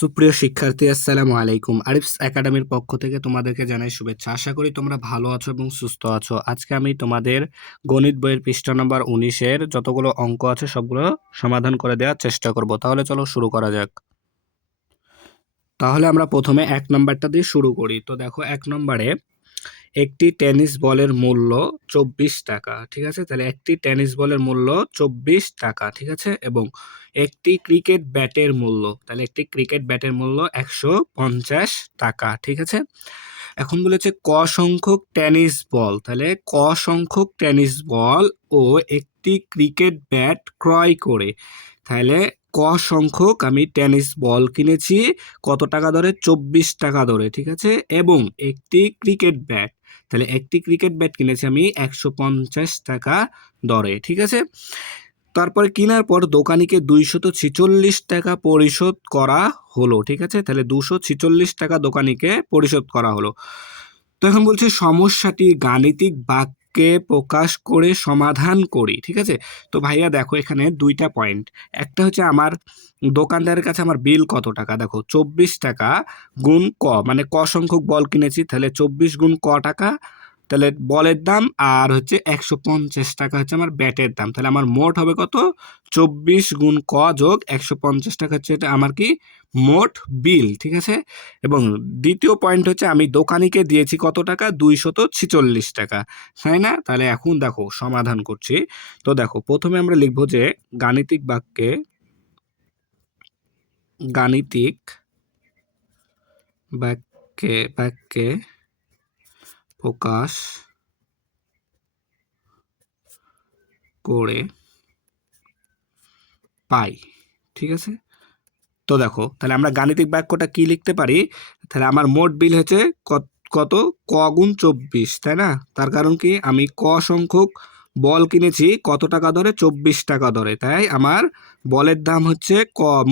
সুপ্রিয় শিক্ষার্থী, আসসালামু আলাইকুম। আরিফস একাডেমির পক্ষ থেকে তোমাদেরকে জানাই শুভেচ্ছা। আশা করি তোমরা ভালো আছো এবং সুস্থ আছো। আজকে আমি তোমাদের গণিত বইয়ের পৃষ্ঠা নম্বর 19-এর যতগুলো অঙ্ক আছে সবগুলো সমাধান করে দেওয়ার চেষ্টা করব। তাহলে চলো শুরু করা যাক। তাহলে আমরা প্রথমে 1 নম্বরটা দিয়ে শুরু করি। তো দেখো 1 নম্বরে একটি টেনিস বলের মূল্য 24 টাকা, ঠিক আছে। তাহলে একটি টেনিস বলের মূল্য 24 টাকা, ঠিক আছে। এবং একটি ক্রিকেট ব্যাটের মূল্য, তাহলে একটি ক্রিকেট ব্যাটের মূল্য 150 টাকা, ঠিক আছে। এখন বলেছে ক সংখ্যক টেনিস বল, তাহলে ক সংখ্যক টেনিস বল ও একটি ক্রিকেট ব্যাট ক্রয় করে, তাহলে ক সংখ্যক আমি টেনিস বল কিনেছি কত টাকা ধরে, 24 টাকা ধরে, ঠিক আছে। এবং একটি ক্রিকেট ব্যাট, তাহলে একটি ক্রিকেট ব্যাট কিনেছি আমি 150 টাকা দরে, ঠিক আছে। তারপরে কেনার পর দোকানিকে 246 টাকা পরিশোধ করা হলো, ঠিক আছে। তাহলে 246 টাকা দোকানিকে পরিশোধ করা হলো। তো এখন বলছে সমস্যাটি গাণিতিক বাক্যে প্রকাশ করে সমাধান করি, ঠিক আছে। তো ভাইয়া দেখো এখানে দুইটা পয়েন্ট। একটা হচ্ছে আমার দোকানদারের কাছে আমার বিল কত টাকা, দেখো 24 টাকা গুণ ক, মানে ক সংখ্যক বল কিনেছি, তাহলে 24 গুণ ক টাকা, তাহলে বলের দাম, আর হচ্ছে 150 টাকা হচ্ছে আমার ব্যাটের দাম। তাহলে আমার মোট হবে কত, 24 গুণ ক যোগ 150 টাকা হচ্ছে এটা আমার কি মোট বিল, ঠিক আছে। এবং দ্বিতীয় পয়েন্ট হচ্ছে আমি দোকানিকে দিয়েছি কত টাকা, 246 টাকা, তাই না। তাহলে এখন দেখো সমাধান করছি। তো দেখো প্রথমে আমরা লিখবো যে গাণিতিক বাক্যে গাণিতিক বাক্যে বাক্যে প্রকাশ করে পাই, ঠিক আছে। তো দেখো তাহলে আমরা গাণিতিক বাক্যটা কি লিখতে পারি, তাহলে আমার মোট বিল হচ্ছে কত, ক গুণ 24, তাই না। তার কারণ কি আমি ক সংখ্যক বল কিনেছি কত টাকা ধরে, 24 টাকা ধরে, তাই আমার বলের দাম হচ্ছে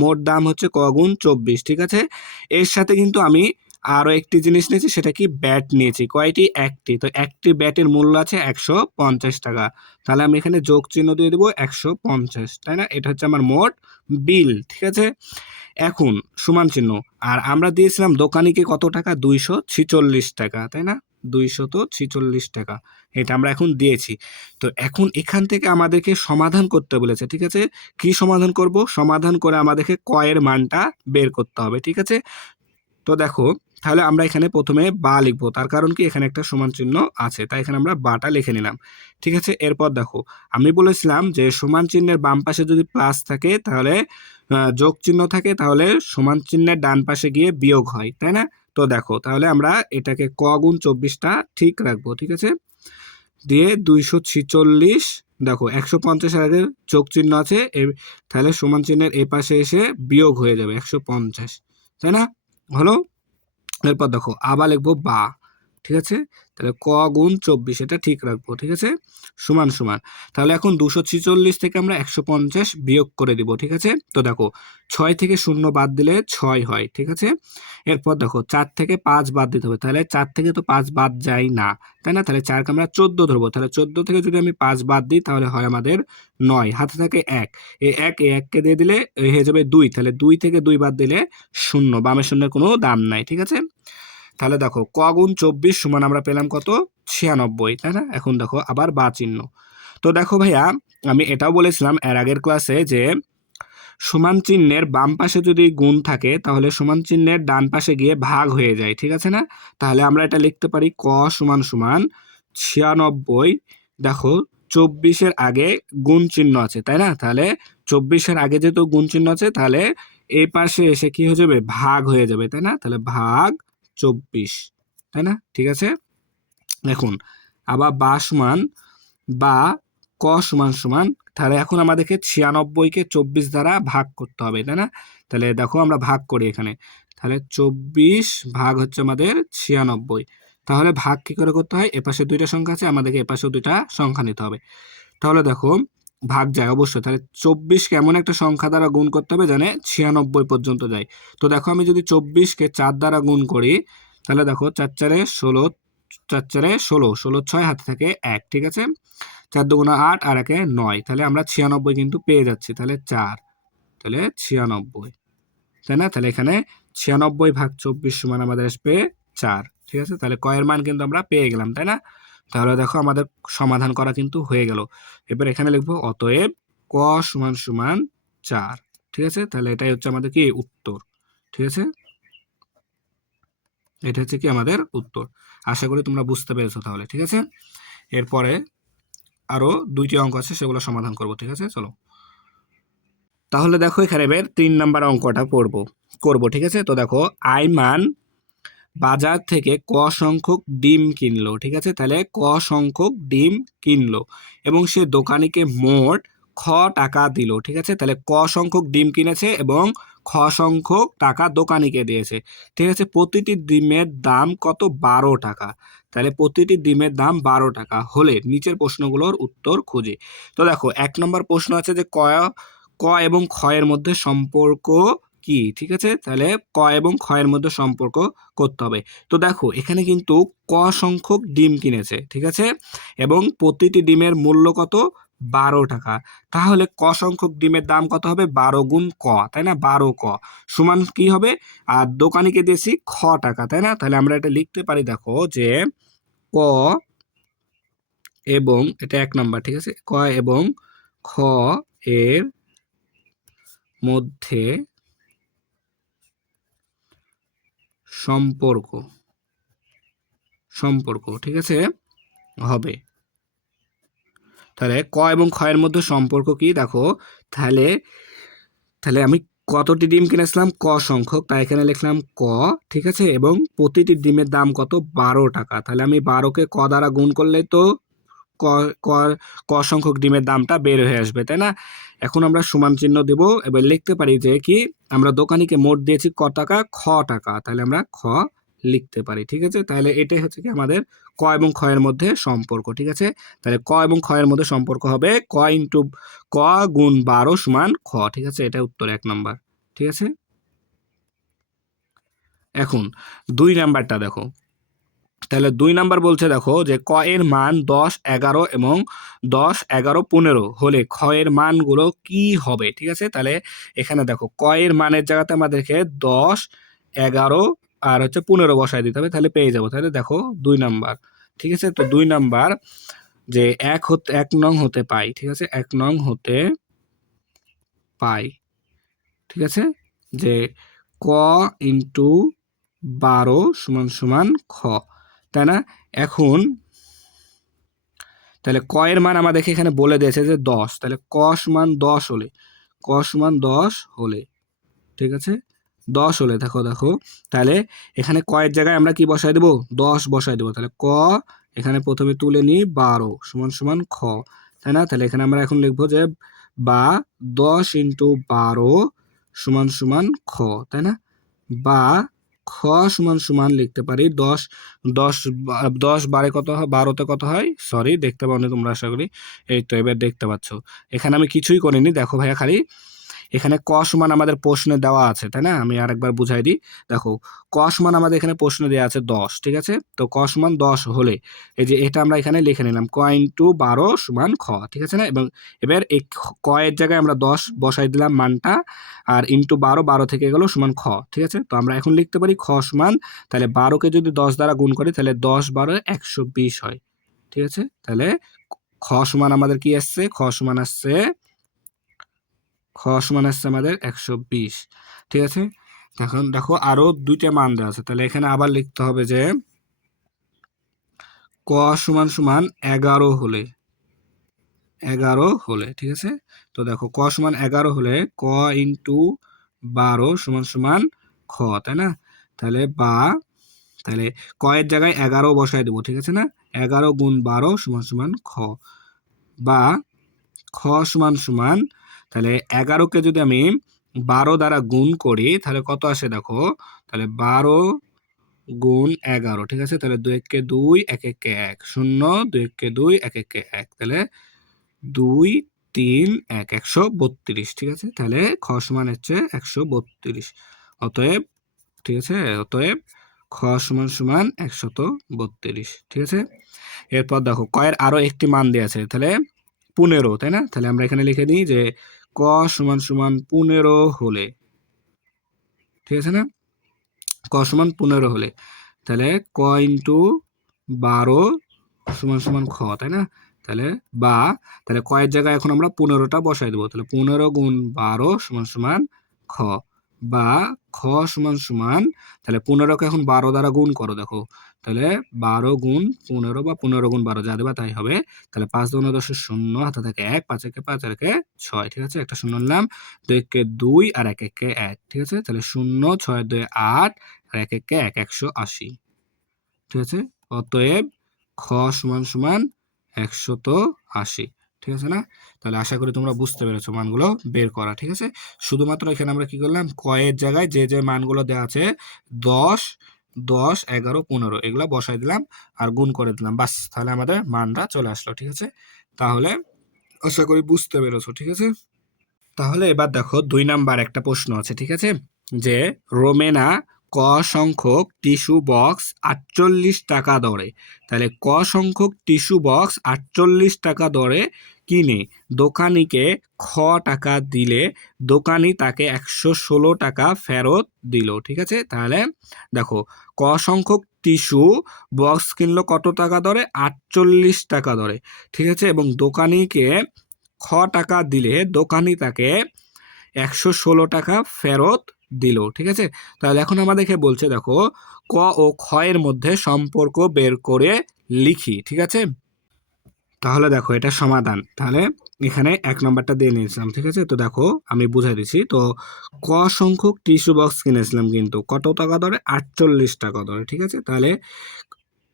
মোট দাম হচ্ছে ক গুণ 24, ঠিক আছে। এর সাথে কিন্তু আমি আরো একটি জিনিস নিয়েছি, সেটা কি ব্যাট নিয়েছি, কয়টি, একটি। তো একটি ব্যাটের মূল্য আছে 150 টাকা, তাহলে আমি এখানে যোগ চিহ্ন দিয়ে দেবো 150, তাই না। এটা হচ্ছে আমার মোট বিল, ঠিক আছে। এখন সমান চিহ্ন, আর আমরা দিয়েছিলাম দোকানিকে কত টাকা, 246 টাকা, তাই না, 246 টাকা, এটা আমরা এখন দিয়েছি। তো এখন এখান থেকে আমাদেরকে সমাধান করতে বলেছে, ঠিক আছে। কি সমাধান করব, সমাধান করে আমাদেরকে কয়ের মানটা বের করতে হবে, ঠিক আছে। তো দেখো তাহলে আমরা এখানে প্রথমে বা লিখবো, তার কারণ কি এখানে একটা সমান চিহ্ন আছে, তাই এখানে আমরা বাটা লিখে নিলাম, ঠিক আছে। এরপর দেখো আমি বলেছিলাম যে সমান চিহ্নের বাম পাশে যদি প্লাস থাকে তাহলে যোগ চিহ্ন থাকে, তাহলে সমান চিহ্নের ডান পাশে গিয়ে বিয়োগ হয়, তাই না। তো দেখো তাহলে আমরা এটাকে ক গুণ 24টা ঠিক রাখবো, ঠিক আছে। দিয়ে 246, দেখো 150-এর আগে যোগ চিহ্ন আছে, তাহলে সমান চিহ্নের এই পাশে এসে বিয়োগ হয়ে যাবে 150, তাই না, হলো। এরপর দেখো আবার লিখবো বা, ঠিক আছে। তাহলে ক গুণ 24 এটা ঠিক রাখবো, ঠিক আছে, সমান সমান। তাহলে এখন 246 থেকে আমরা 150 বিয়োগ করে দিব, ঠিক আছে। তো দেখো 6 থেকে 0 বাদ দিলে 6 হয়, ঠিক আছে। এরপর দেখো 4 থেকে 5 বাদ দিতে হবে, তাহলে 4 থেকে তো 5 বাদ যায় না, তাই না। তাহলে 4কে আমরা 14 ধরবো, তাহলে 14 থেকে যদি আমি 5 বাদ দিই তাহলে হয় আমাদের 9, হাতে থাকে 1, এই 1কে দিয়ে দিলে হয়ে যাবে 2, তাহলে 2 থেকে 2 বাদ দিলে 0, বামের শূন্যের কোনো দাম নাই, ঠিক আছে। তাহলে দেখো ক গুণ 24 সমান আমরা পেলাম কত, 96, তাই না। এখন দেখো আবার বা চিহ্ন। তো দেখো ভাইয়া আমি এটাও বলেছিলাম এর আগের ক্লাসে যে সমান চিহ্নের বাম পাশে যদি গুণ থাকে তাহলে সমান চিহ্নের ডান পাশে গিয়ে ভাগ হয়ে যায়, ঠিক আছে না। তাহলে আমরা এটা লিখতে পারি ক সমান সমান 96, দেখো 24-এর আগে গুণ চিহ্ন আছে, তাই না। তাহলে 24-এর আগে যেহেতু গুণ চিহ্ন আছে তাহলে এই পাশে এসে কি হয়ে যাবে, ভাগ হয়ে যাবে, তাই না। তাহলে ভাগ 24, তাই না, ঠিক আছে। দেখুন আবার বা সমান বা ক সমান সমান, তাহলে এখন আমাদেরকে 96-কে 24 দ্বারা ভাগ করতে হবে, তাই না। তাহলে দেখো আমরা ভাগ করি এখানে, তাহলে 24 ভাগ হচ্ছে আমাদের 96, তাহলে ভাগ কি করে করতে হয়, এপাশে দুইটা সংখ্যা আছে, আমাদেরকে এপাশেও দুইটা সংখ্যা নিতে হবে। তাহলে দেখো ভাগ যায় অবশ্যই, তাহলে 24কে এমন একটা সংখ্যা দ্বারা গুণ করতে হবে জানে 96 পর্যন্ত যায়। তো দেখো আমি যদি 24কে 4 দ্বারা গুণ করি, তাহলে দেখো 4 4-এ 16, 4 4-এ 16, 16 6 হাতে থাকে 1, ঠিক আছে। 4 2 8 আর 1 9, তাহলে আমরা 96 কিন্তু পেয়ে যাচ্ছি, তাহলে 4, তাহলে 96, তাই না? তাহলে এখানে 96/24 সমান আমাদের আসবে 4। ঠিক আছে, তাহলে কয়ের মান কিন্তু আমরা পেয়ে গেলাম, তাই না? তাহলে দেখো আমাদের সমাধান করা কিন্তু হয়ে গেল। এবার এখানে লিখবো অতএব ক সমান সমান 4। ঠিক আছে, তাহলে এটাই হচ্ছে আমাদের কি উত্তর। ঠিক আছে, এটা হচ্ছে কি আমাদের উত্তর। আশা করি তোমরা বুঝতে পেরেছো তাহলে। ঠিক আছে, এরপরে আরো 2টি অঙ্ক আছে, সেগুলো সমাধান করব। ঠিক আছে, চলো। তাহলে দেখো এখানে এবার 3 নাম্বার অঙ্কটা করব। ঠিক আছে, তো দেখো আইমান বাজার থেকে ক সংখ্যক ডিম কিনলো। ঠিক আছে, তাহলে ক সংখ্যক ডিম কিনলো এবং সে দোকানিকে মোট খ টাকা দিল। ঠিক আছে, তাহলে ক সংখ্যক ডিম কিনেছে এবং খ সংখ্যক টাকা দোকানিকে দিয়েছে। ঠিক আছে, প্রতিটি ডিমের দাম কত? 12 টাকা। তাহলে প্রতিটি ডিমের দাম 12 টাকা হলে নিচের প্রশ্নগুলোর উত্তর খুঁজি। তো দেখো 1 নম্বর প্রশ্ন আছে যে ক ক এবং খ এর মধ্যে সম্পর্ক কি। ঠিক আছে, তাহলে ক এবং খ এর মধ্যে সম্পর্ক করতে হবে। তো দেখো এখানে কিন্তু ক সংখ্যক ডিম কিনেছে। ঠিক আছে, এবং প্রতিটি ডিমের মূল্য কত? 12 টাকা। তাহলে ক সংখ্যক ডিমের দাম কত হবে? 12 গুণ ক, তাই না? 12 ক সমান কি হবে? আর দোকানিকে দিয়েছি খ টাকা, তাই না? তাহলে আমরা এটা লিখতে পারি, দেখো যে ক এবং এটা 1 নাম্বার। ঠিক আছে, ক এবং খ এর মধ্যে সম্পর্ক সম্পর্ক ঠিক আছে হবে। তাহলে ক এবং খ এর মধ্যে সম্পর্ক কি দেখো, তাহলে তাহলে আমি কতটি ডিম কিনেছিলাম? ক সংখ্যক, তাই এখানে লিখলাম ক। ঠিক আছে, এবং প্রতিটি ডিমের দাম কত? 12 টাকা। তাহলে আমি 12কে ক দ্বারা গুণ করলে তো ক ক ক সংখ্যক ডিমের দামটা বের হয়ে আসবে, তাই না? এখন আমরা সমান চিহ্ন দেব। এবার লিখতে পারি যে কি, আমরা দোকানিকে মোট দিয়েছি ক টাকা? খ টাকা। তাহলে আমরা খ লিখতে পারি। ঠিক আছে, তাহলে এটাই হচ্ছে কি আমাদের ক এবং খ এর মধ্যে সম্পর্ক। ঠিক আছে, তাহলে ক এবং খ এর মধ্যে সম্পর্ক হবে ক ইন্টু ক গুণ 12 সমান খ। ঠিক আছে, এটা উত্তর 1 নম্বর। ঠিক আছে, এখন 2 নাম্বারটা দেখো। তাহলে 2 নাম্বার বলছে দেখো যে ক এর মান 10, 11 এবং 10, 11, 15 হলে খ এর মানগুলো কি হবে। ঠিক আছে, তাহলে এখানে দেখো ক এর মানের জায়গাতে আমাদেরকে 10, 11 আর হচ্ছে 15 বসায় দিতে হবে, তাহলে পেয়ে যাবো। তাহলে দেখো 2 নাম্বার। ঠিক আছে, তো 2 নাম্বার যে 1 নং হতে পাই। ঠিক আছে, 1 নং হতে পাই। ঠিক আছে, যে ক ইন্টু 12 সমান সমান খ, তাই না? এখন তাহলে ক এর মান আমাদেরকে এখানে বলে দিয়েছে যে 10, তাহলে ক সমান 10 হলে, ক সমান 10 হলে, ঠিক আছে, 10 হলে দেখো দেখো তাহলে এখানে ক এর জায়গায় আমরা কি বসাই দেবো? 10 বসাই দেবো। তাহলে ক এখানে প্রথমে তুলে নিই 12 সমান সমান খ, তাই না? তাহলে এখানে আমরা এখন লিখবো যে বা 10 ইন্টু 12 সমান সমান খ, তাই না? বা খ সমান সমান লিখতে পারি 10, 10 10 বারে কত হয়? 12তে কত হয়? সরি, দেখতে পাওনি তোমরা আশা করি। এই তো এবার দেখতে পাচ্ছ। এখানে আমি কিছুই করিনি, দেখো ভাইয়া, খালি এখানে ক সমান আমাদের প্রশ্নে দেওয়া আছে, তাই না? আমি আরেকবার বুঝাই দিই। দেখো ক সমান আমাদের এখানে প্রশ্নে দেওয়া আছে 10। ঠিক আছে, তো ক সমান 10 হলে এই যে এটা আমরা এখানে লিখে নিলাম ক ইন্টু 12 সমান খ। ঠিক আছে না? এবং এবার এই ক এর জায়গায় আমরা 10 বসাই দিলাম মানটা, আর ইন্টু 12, 12 থেকে গেল সমান খ। ঠিক আছে, তো আমরা এখন লিখতে পারি খ সমান, তাহলে 12কে যদি 10 দ্বারা গুণ করি তাহলে 10, 12, 120 হয়। ঠিক আছে, তাহলে খ সমান আমাদের কি আসছে? খ সমান আসছে আমাদের 120। ঠিক আছে, এখন দেখো আরো 2টা মান দেওয়া আছে, তাহলে এখানে আবার লিখতে হবে যে ক সমান সমান 11 হলে, 11 হলে। ঠিক আছে, তো দেখো ক সমান 11 হলে ক ইন্টু 12 সমান সমান খ, তাই না? তাহলে বা, তাহলে ক এর জায়গায় 11 বসাই দেবো। ঠিক আছে না? 11 গুণ 12 সমান সমান খ, বা খ সমান সমান, তাহলে 11কে যদি আমি 12 দ্বারা গুণ করি তাহলে কত আসে দেখো, তাহলে 12 গুণ 11। ঠিক আছে, তাহলে 2 একে 2, 1 একে 1, 0, 2 একে 2, 1 একে 1, তাহলে 2, 3, 1, 132। ঠিক আছে, তাহলে খ সমান হচ্ছে 132। অতএব, ঠিক আছে, অতএব খ সমান সমান 132। ঠিক আছে, এরপর দেখো কয়ের আরো একটি মান দেওয়া আছে, তাহলে 15, তাই না? তাহলে আমরা এখানে লিখে দিই যে ক সমান সমান 15 হলে, ঠিক আছে না? ক সমান 15 হলে তাহলে ক ইন্টু 12 সমান সমান খ, তাই না? তাহলে তাহলে কয়ের জায়গায় এখন আমরা 15টা বসাই দেবো, তাহলে 15 গুণ 12 সমান সমান খ, বা খ সমান সমান, তাহলে 15কে এখন 12 দ্বারা গুণ করো, দেখো তাহলে 12 গুণ 15 বা 15 গুণ 12 যা দেবা তাই হবে। তাহলে 5 দুগুণে 10 শূন্য, হাতে থাকে 1, 5 একে 5 আর একে 6, ঠিক আছে? একটা শূন্য নিলাম, 2 একে 2 আর 1 একে 1, ঠিক আছে? তাহলে 0, 6 2 8 আর 1 একে 1, 180, ঠিক আছে? অতএব খ সমান সমান 180, ঠিক আছে না? তাহলে আশা করি তোমরা বুঝতে পেরেছো মানগুলো বের করা, ঠিক আছে? শুধুমাত্র এখানে আমরা কি করলাম, কয়ের জায়গায় যে যে মানগুলো দেওয়া আছে 10, 10, 11, 15 এগুলো বসাই দিলাম আর গুণ করে দিলাম, বাস, তাহলে আমাদের মানটা চলে আসলো, ঠিক আছে? তাহলে আশা করি বুঝতে পেরেছো, ঠিক আছে? তাহলে এবার দেখো 2 নাম্বার একটা প্রশ্ন আছে, ঠিক আছে? যে রোমেনা ক সংখ্যক টিস্যু বক্স 48 টাকা দরে, তাহলে ক সংখ্যক টিস্যু বক্স 48 টাকা দরে কিনে দোকানিকে খ টাকা দিলে দোকানি তাকে 116 টাকা ফেরত দিল, ঠিক আছে? তাহলে দেখো ক সংখ্যক টিস্যু বক্স কিনলো কত টাকা দরে, 48 টাকা দরে, ঠিক আছে? এবং দোকানিকে খ টাকা দিলে দোকানি তাকে 116 টাকা ফেরত দিল, ঠিক আছে? তাহলে এখন আমাদেরকে বলছে দেখো ক ও খ এর মধ্যে সম্পর্ক বের করে লিখি, ঠিক আছে? তাহলে দেখো এটা সমাধান, তাহলে এখানে 1 নম্বরটা দিয়ে নিয়েছিলাম, ঠিক আছে? তো দেখো আমি বুঝাই দিচ্ছি, তো ক সংখ্যক টিস্যু বক্স কিনেছিলাম কিন্তু কত টাকা দরে, 48 টাকা দরে, ঠিক আছে? তাহলে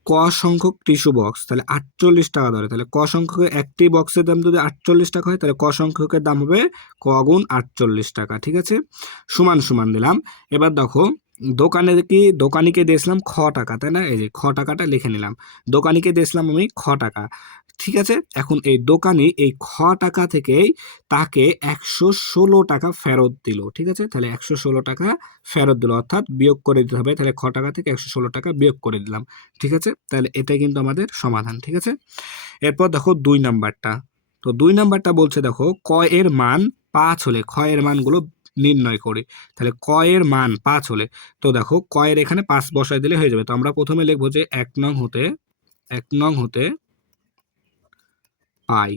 ক সংখ্যক টিস্যু বক্স তাহলে 48 টাকা ধরে, তাহলে ক সংখ্যকের একটি বক্সের দাম যদি 48 টাকা হয় তাহলে ক সংখ্যকের দাম হবে ক গুণ 48 টাকা, ঠিক আছে? সমান সমান দিলাম। এবার দেখো দোকানিকে দিয়েছিলাম খ টাকা, তাই না? এই যে খ টাকাটা লিখে নিলাম, দোকানিকে দিয়েছিলাম আমি খ টাকা, ঠিক আছে? এখন এই দোকানি এই খ টাকা থেকেই তাকে 116 টাকা ফেরত দিল, ঠিক আছে? তাহলে 116 টাকা ফেরত দিল, অর্থাৎ বিয়োগ করে দিতে হবে, তাহলে খ টাকা থেকে 116 টাকা বিয়োগ করে দিলাম, ঠিক আছে? তাহলে এটাই কিন্তু আমাদের সমাধান, ঠিক আছে? এরপর দেখো 2 নাম্বারটা, তো 2 নাম্বারটা বলছে দেখো ক এর মান 5 হলে খ এর মানগুলো নির্ণয় করে, তাহলে ক এর মান 5 হলে, তো দেখো ক এর এখানে 5 বসাই দিলে হয়ে যাবে, তো আমরা প্রথমে লিখবো যে 1 নং হতে পাই,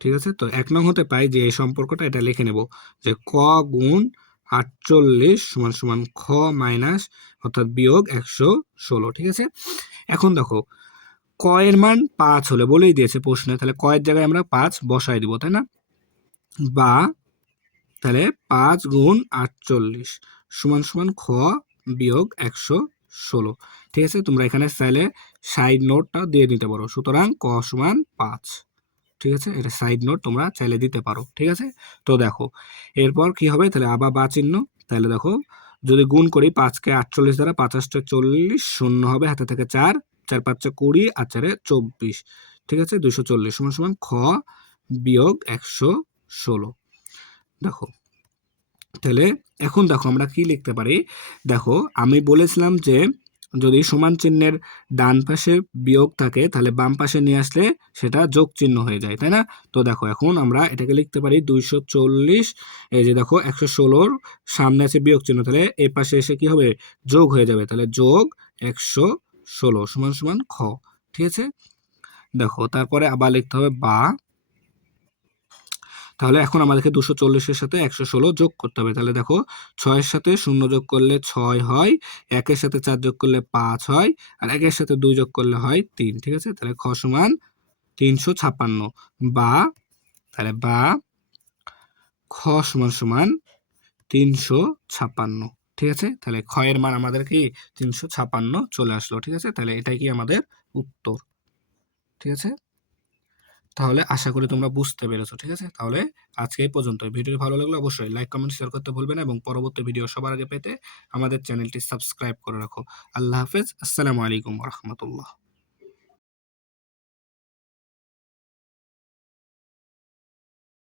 ঠিক আছে? তো 1 নং হতে পাই যে এই সম্পর্কটা এটা লিখে নেব যে ক গুণ 48 সমান সমান খ মাইনাস অর্থাৎ বিয়োগ 116, ঠিক আছে? এখন দেখো ক এর মান 5 হলে বলেই দিয়েছে প্রশ্নে, তাহলে ক এর জায়গায় আমরা 5 বসাই দিব, তাই না? বা তাহলে 5 গুণ 48 সমান সমান খ বিয়োগ 116, ঠিক আছে? তোমরা এখানে চাইলে সাইড নোটটা দিয়ে নিতে পারো, সুতরাং ক সমান 5, ঠিক আছে? এটা সাইড নোট তোমরা চাইলে দিতে পারো, ঠিক আছে? তো দেখো এরপর কি হবে, তাহলে আবার বা চিহ্ন, তাহলে দেখো যদি গুণ করি 5কে 48 দ্বারা 5 8 40, শূন্য হবে, হাতে থেকে 4, 4 5 20 আর 4 24, ঠিক আছে? 240 সমান সমান খ বিয়োগ 116, দেখো তাহলে এখন দেখো আমরা কি লিখতে পারি, দেখো আমি বলেছিলাম যে যদি সমান চিহ্নের ডান পাশে বিয়োগ থাকে তাহলে বাম পাশে নিয়ে আসলে সেটা যোগ চিহ্ন হয়ে যায়, তাই না? তো দেখো এখন আমরা এটাকে লিখতে পারি 240, এই যে দেখো 116 সামনে আছে বিয়োগ চিহ্ন, তাহলে এই পাশে এসে কি হবে, যোগ হয়ে যাবে, তাহলে যোগ 116 সমান সমান খ, ঠিক আছে? দেখো তারপরে আবার লিখতে হবে বা, তাহলে এখন আমাদেরকে 240-এর সাথে 116 যোগ করতে হবে, তাহলে দেখো 6-এর সাথে 0 যোগ করলে 6 হয়, 1-এর সাথে 4 যোগ করলে 5 হয়, আর 1-এর সাথে 2 যোগ করলে হয় 3, ঠিক আছে? তাহলে খ সমান 356, বা তাহলে বা খ সমান সমান 356, ঠিক আছে? তাহলে খ এর মান আমাদের কি 356 চলে আসলো, ঠিক আছে? তাহলে এটাই কি আমাদের উত্তর, ঠিক আছে? তাহলে আশা করি তোমরা বুঝতে পেরেছো, ঠিক আছে? তাহলে আজকে এই পর্যন্ত, ভিডিও ভালো লাগলে অবশ্যই লাইক কমেন্ট শেয়ার করতে ভুলবে না এবং পরবর্তী ভিডিও সবার আগে পেতে আমাদের চ্যানেলটি সাবস্ক্রাইব করে রাখো। আল্লাহ হাফেজ, আসসালামু আলাইকুম ওয়া রাহমাতুল্লাহ।